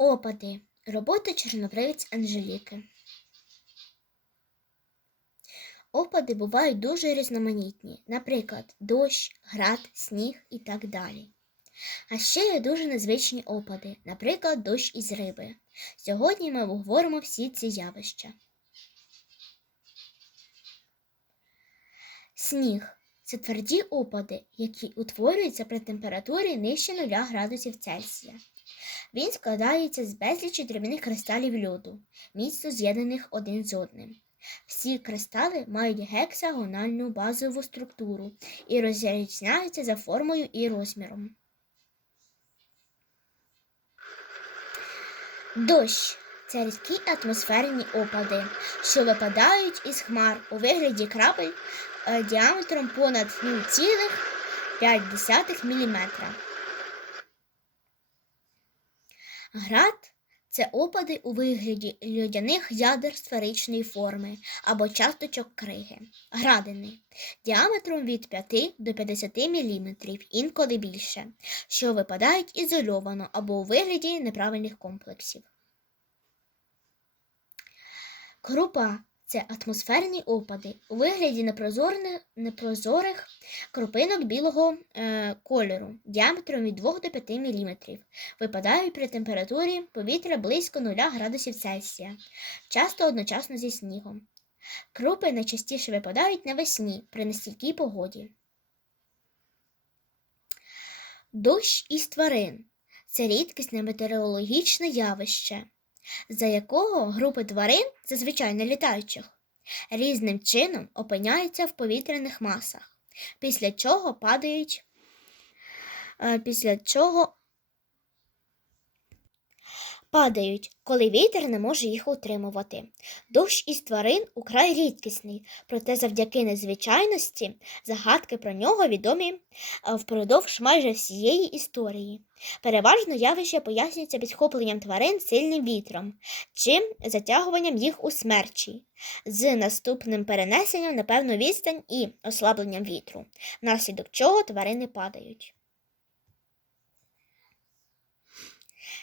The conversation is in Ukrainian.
Опади. Робота чорнобривець Анжеліки. Опади бувають дуже різноманітні, наприклад, дощ, град, сніг і так далі. А ще є дуже незвичні опади, наприклад, дощ із риби. Сьогодні ми обговоримо всі ці явища. Сніг це тверді опади, які утворюються при температурі нижче 0 градусів Цельсія. Він складається з безлічі дрібних кристалів льоду, міцно з'єднаних один з одним. Всі кристали мають гексагональну базову структуру і розрізняються за формою і розміром. Дощ це рідкі атмосферні опади, що випадають із хмар у вигляді крапель е, діаметром понад 0,5 мм. Град це опади у вигляді льодяних ядер сферичної форми або часточок криги. Градини діаметром від 5 до 50 мм, інколи більше, що випадають ізольовано або у вигляді неправильних комплексів. Крупа це атмосферні опади у вигляді непрозорих крупинок білого е, кольору діаметром від 2 до 5 мм. Випадають при температурі повітря близько 0 градусів Цельсія, часто одночасно зі снігом. Крупи найчастіше випадають навесні при нестійкій погоді. Дощ із тварин це рідкісне метеорологічне явище, за якого групи тварин, зазвичай не літаючих, різним чином опиняються в повітряних масах, після чого падають, е, після чого падають, коли вітер не може їх утримувати. Дощ із тварин украй рідкісний, проте завдяки незвичайності загадки про нього відомі е, впродовж майже всієї історії. Переважно явище пояснюється підхопленням тварин сильним вітром чи затягуванням їх у смерчі, з наступним перенесенням на певну відстань і ослабленням вітру, внаслідок чого тварини падають.